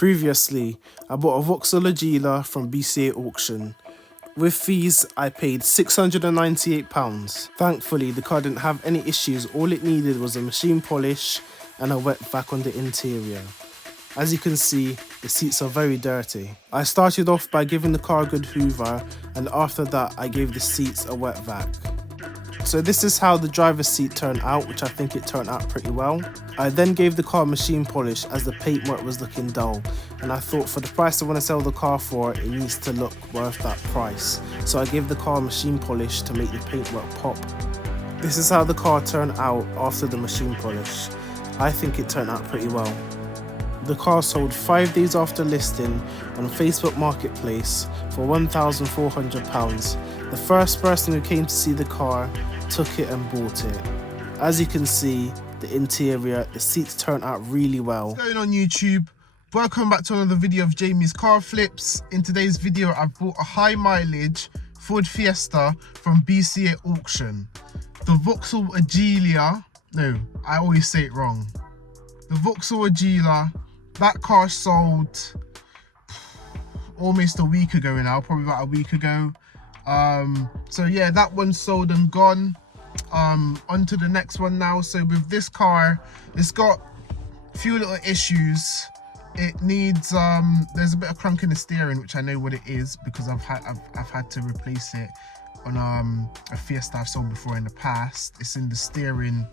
Previously, I bought a Vauxhall Agila from BCA auction. With fees, I paid £698. Thankfully, the car didn't have any issues. All it needed was a machine polish and a wet vac on the interior. As you can see, the seats are very dirty. I started off by giving the car a good hoover, and after that I gave the seats a wet vac. So this is how the driver's seat turned out, which I think it turned out pretty well. I then gave the car machine polish as the paintwork was looking dull, and I thought for the price I want to sell the car for, it needs to look worth that price. So I gave the car machine polish to make the paintwork pop. This is how the car turned out after the machine polish. I think it turned out pretty well. The car sold 5 days after listing on Facebook Marketplace for £1,400. The first person who came to see the car took it and bought it. As you can see, the interior, the seats turned out really well. What's going on YouTube? Welcome back to another video of Jamie's car flips. In today's video, I've bought a high mileage Ford Fiesta from BCA auction. The Vauxhall Agila, no, I always say it wrong. The Vauxhall Agila, that car sold almost a week ago now, probably about a week ago. So yeah, that one's sold and gone. On to the next one now. So with this car, it's got a few little issues. It needs there's a bit of crunk in the steering, which I know what it is because I've had to replace it on a Fiesta I've sold before in the past. It's in the steering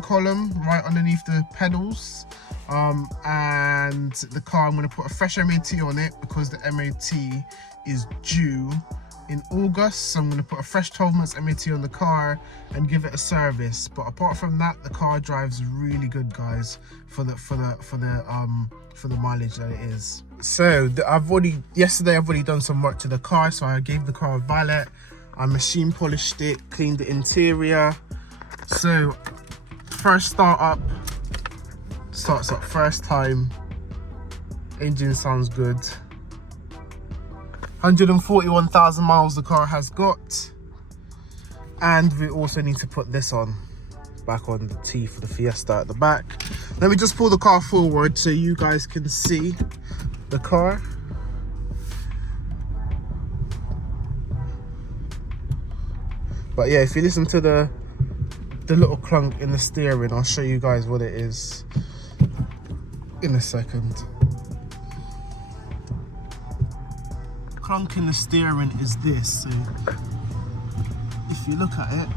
column right underneath the pedals. And the car, I'm going to put a fresh MOT on it because the MOT is due in August, so I'm going to put a fresh 12 months MOT on the car and give it a service. But apart from that, the car drives really good, guys, for the mileage that it is. So yesterday I've already done some work to the car, so I gave the car a valet. I machine polished it, cleaned the interior. So first starts up first time, engine sounds good. 141,000 miles the car has got, and we also need to put this back on the T for the Fiesta at the back. Let me just pull the car forward so you guys can see the car. But yeah, if you listen to the little clunk in the steering, I'll show you guys what it is in a second. Clunk in the steering is this, so if you look at it,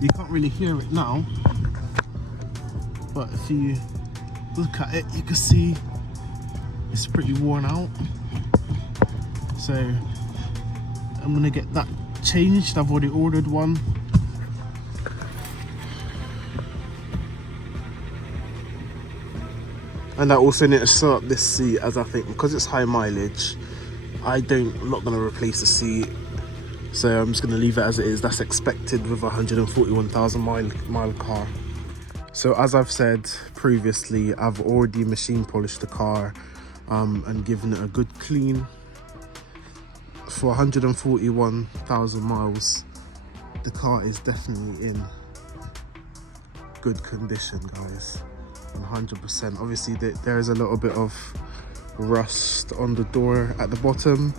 you can't really hear it now, but if you look at it, you can see it's pretty worn out. So I'm gonna get that changed. I've already ordered one. And I also need to sew up this seat, as I think because it's high mileage, I'm not going to replace the seat, so I'm just going to leave it as it is. That's expected with a 141,000 mile car. So as I've said previously, I've already machine polished the car and given it a good clean. For 141,000 miles, the car is definitely in good condition, guys. 100%. Obviously there is a little bit of rust on the door at the bottom,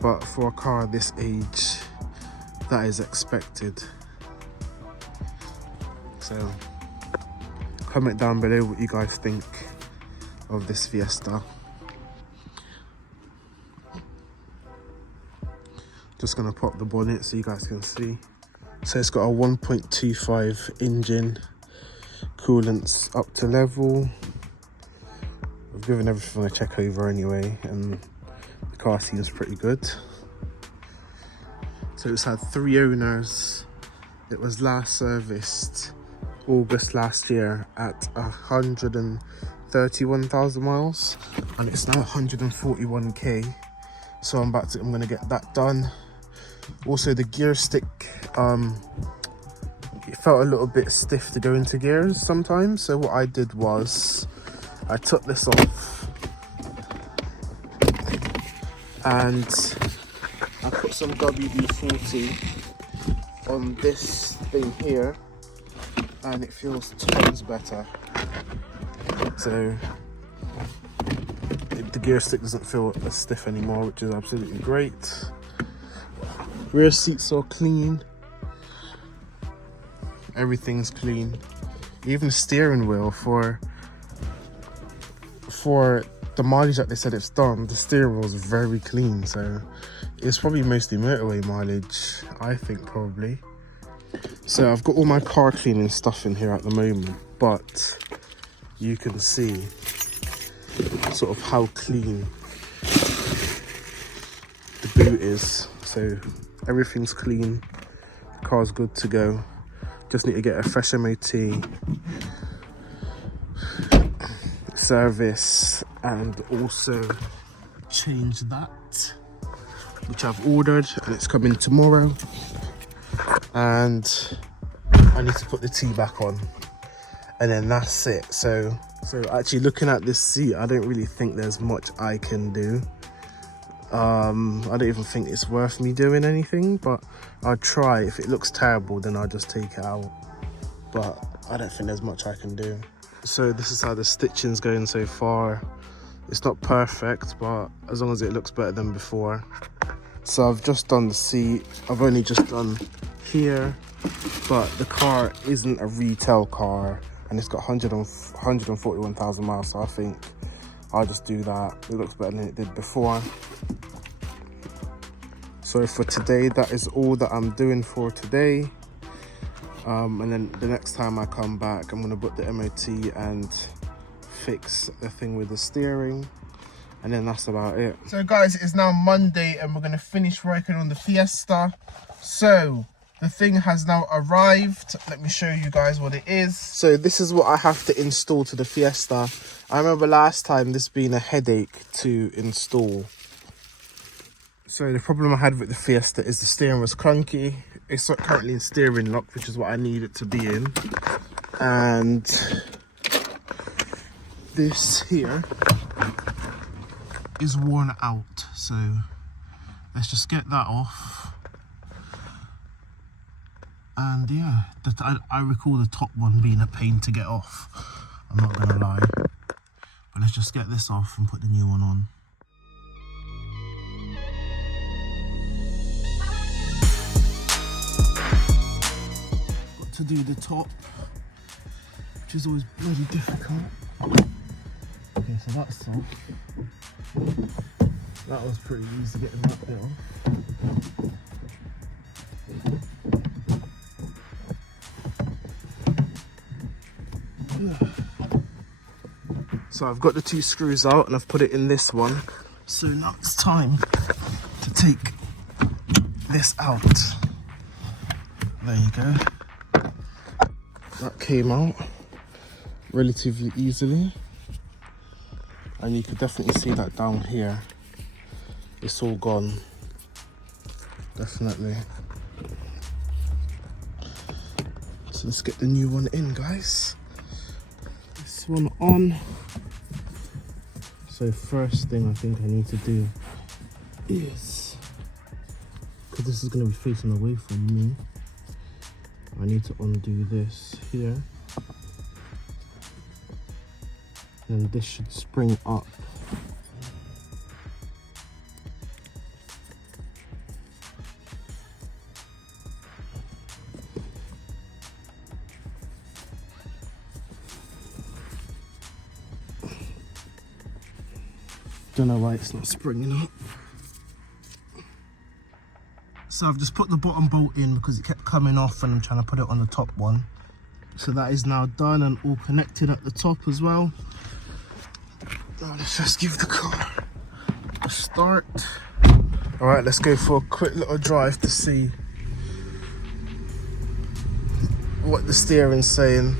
but for a car this age, that is expected. So comment down below what you guys think of this Fiesta. Just gonna pop the bonnet so you guys can see. So it's got a 1.25 engine, coolant's up to level. I've given everything a check over anyway, and the car seems pretty good. So it's had 3 owners. It was last serviced August last year at 131,000 miles, and it's now 141k. So I'm gonna get that done. Also the gear stick, it felt a little bit stiff to go into gears sometimes, so what I did was I took this off and I put some WD-40 on this thing here, and it feels tons better. So The gear stick doesn't feel as stiff anymore, which is absolutely great. Rear seats are clean. Everything's clean. Even the steering wheel, for the mileage that they said it's done, the steering wheel is very clean. So it's probably mostly motorway mileage, I think, probably. So I've got all my car cleaning stuff in here at the moment, but you can see sort of how clean the boot is. So everything's clean, the car's good to go. Just need to get a fresh MOT, service, and also change that, which I've ordered, and it's coming tomorrow. And I need to put the T back on, and then that's it. So actually looking at this seat, I don't really think there's much I can do. I don't even think it's worth me doing anything, but I'll try. If it looks terrible, then I'll just take it out, but I don't think there's much I can do. So this is how the stitching's going so far. It's not perfect, but as long as it looks better than before. So I've just done the seat. I've only just done here, but the car isn't a retail car, and it's got 141,000 miles, so I think I'll just do that. It looks better than it did before. So for today, that is all that I'm doing for today. And then the next time I come back, I'm gonna book the MOT and fix the thing with the steering, and then that's about it. So guys, it is now Monday, and we're gonna finish working on the Fiesta. So the thing has now arrived. Let me show you guys what it is. So this is what I have to install to the Fiesta. I remember last time this being a headache to install. So the problem I had with the Fiesta is the steering was clunky. It's not currently in steering lock, which is what I need it to be in. And this here is worn out. So let's just get that off. And yeah, I recall the top one being a pain to get off, I'm not gonna lie. But let's just get this off and put the new one on. Got to do the top, which is always bloody difficult. Okay, so that's off. That was pretty easy getting that bit off. So I've got the two screws out and I've put it in this one. So now it's time to take this out. There you go. That came out relatively easily. And you could definitely see that down here. It's all gone. Definitely. So let's get the new one in, guys. This one on. So first thing I think I need to do is, because this is going to be facing away from me, I need to undo this here. And this should spring up. Don't know why it's not springing up. So I've just put the bottom bolt in because it kept coming off and I'm trying to put it on the top one. So that is now done and all connected at the top as well. Now let's just give the car a start. All right, let's go for a quick little drive to see what the steering's saying.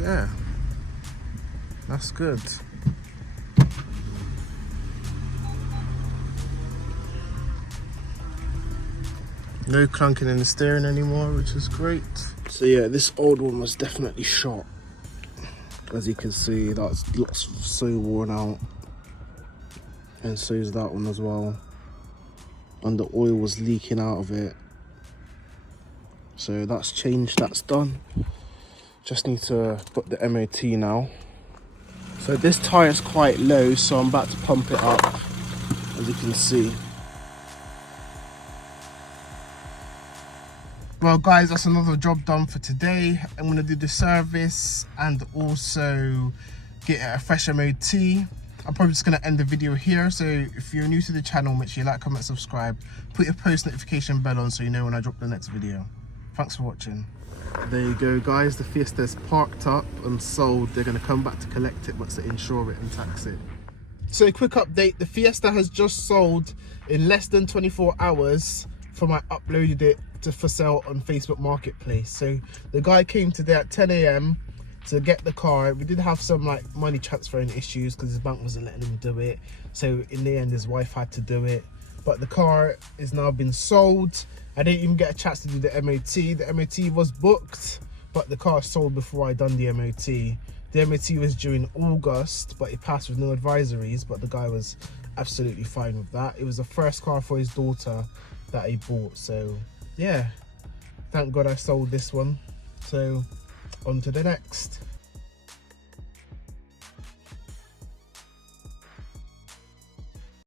Yeah. That's good. No clunking in the steering anymore, which is great. So yeah, this old one was definitely shot. As you can see, that looks so worn out. And so is that one as well. And the oil was leaking out of it. So that's changed, that's done. Just need to put the MOT now. So this tyre is quite low, so I'm about to pump it up, as you can see. Well guys, that's another job done for today. I'm going to do the service and also get a fresh MOT. I'm probably just going to end the video here. So if you're new to the channel, make sure you like, comment, subscribe. Put your post notification bell on so you know when I drop the next video. Thanks for watching. There you go guys, the Feasta is parked up and sold. They're going to come back to collect it once they insure it and tax it. So a quick update, the Feasta has just sold in less than 24 hours from I uploaded it for sale on Facebook Marketplace. So the guy came today at 10 AM to get the car. We did have some like money transferring issues because his bank wasn't letting him do it. So in the end, his wife had to do it. But the car is now been sold. I didn't even get a chance to do the MOT. The MOT was booked, but the car sold before I done the MOT. The MOT was due in August, but it passed with no advisories, but the guy was absolutely fine with that. It was the first car for his daughter that he bought. So yeah, thank God I sold this one. So on to the next.